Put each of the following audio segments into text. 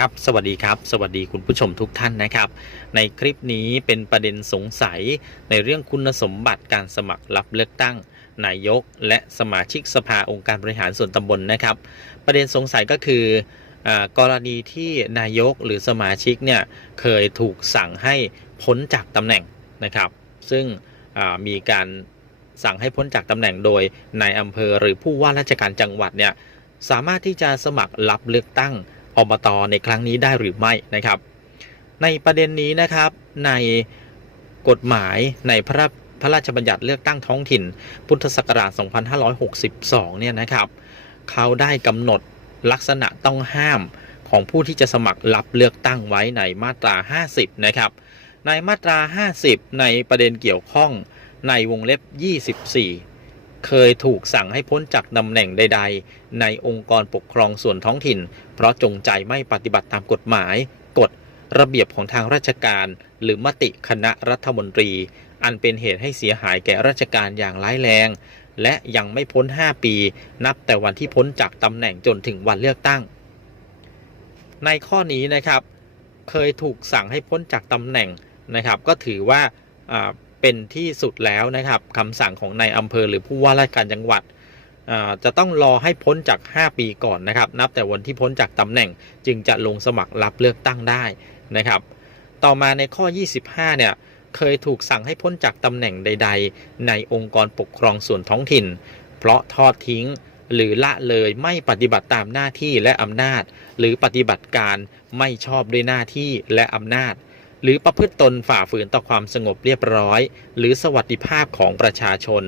ครับสวัสดีครับ สวัสดีคุณผู้ชมทุกท่านนะครับ ในคลิปนี้เป็นประเด็นสงสัยในเรื่องคุณสมบัติการสมัครรับเลือกตั้ง นายก และสมาชิกสภาองค์การบริหารส่วนตำบลนะครับ ประเด็นสงสัยก็คืออกรณีที่นายกหรือสมาชิกเนี่ยเคยถูกสั่งให้พ้นจากตำแหน่งนะครับ ซึ่งมีการสั่งให้พ้นจากตำแหน่งโดยนายอำเภอหรือผู้ว่าราชการจังหวัดเนี่ยสามารถที่จะสมัครรับเลือกตั้ง อบตในครั้งนี้ได้หรือไม่นะครับ ในประเด็นนี้นะครับในกฎหมายในพระราพระราชบัญญัติเลือกตั้งท้องถิ่น พุทธศักราช 2562 เนี่ยนะครับ เขาได้กำหนดลักษณะต้องห้ามของผู้ที่จะสมัครรับเลือกตั้งไว้ในมาตรา 50 นะครับ ในมาตรา 50 ในประเด็นเกี่ยวข้องในวงเล็บ 24 เคยถูกสั่งให้พ้นจากตำแหน่งใด ๆ ในองค์กรปกครองส่วนท้องถิ่น เพราะจงใจไม่ปฏิบัติตามกฎหมาย กฎ ระเบียบของทางราชการ หรือมติคณะรัฐมนตรี อันเป็นเหตุให้เสียหายแก่ราชการอย่างร้ายแรง และยังไม่พ้น 5 ปี นับแต่วันที่พ้นจากตำแหน่งจนถึงวันเลือกตั้ง ในข้อนี้นะครับ เคยถูกสั่งให้พ้นจากตำแหน่งนะครับ ก็ถือว่าอ่า เป็นที่สุดแล้วนะครับคำสั่งของนายอำเภอหรือผู้ว่าราชการจังหวัดจะต้องรอให้พ้นจาก 5 ปีก่อนนะครับ นับแต่วันที่พ้นจากตำแหน่งจึงจะลงสมัครรับเลือกตั้งได้นะครับ ต่อมาในข้อ 25 เนี่ยเคยถูกสั่งให้พ้นจากตำแหน่งใด ๆ ในองค์กรปกครองส่วนท้องถิ่น เพราะทอดทิ้งหรือละเลยไม่ปฏิบัติตามหน้าที่และอำนาจ หรือปฏิบัติการไม่ชอบด้วยหน้าที่และอำนาจ หรือประพฤติตนฝ่าฝืนต่อความสงบเรียบร้อย หรือสวัสดิภาพของประชาชน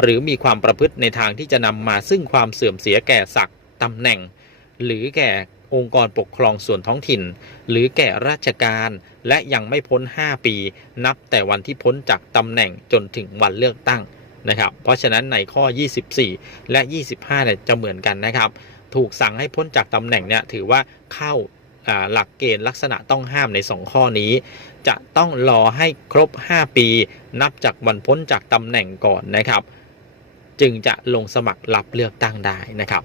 หรือมีความประพฤติในทางที่จะนำมาซึ่งความเสื่อมเสียแก่ศักดิ์ตำแหน่ง หรือแก่องค์กรปกครองส่วนท้องถิ่น หรือแก่ราชการและยังไม่พ้น 5 ปี นับแต่วันที่พ้นจากตำแหน่งจนถึงวันเลือกตั้งนะครับ เพราะฉะนั้นในข้อ 24 และ 25เนี่ยจะเหมือนกันนะครับ ถูกสั่งให้พ้นจากตำแหน่งเนี่ยถือว่าเข้าอ่า หลักเกณฑ์ลักษณะต้องห้ามใน 2 ข้อนี้ จะต้องรอให้ครบ 5 ปี นับจากวันพ้นจากตำแหน่งก่อนนะครับ จึงจะลงสมัครรับเลือกตั้งได้นะครับ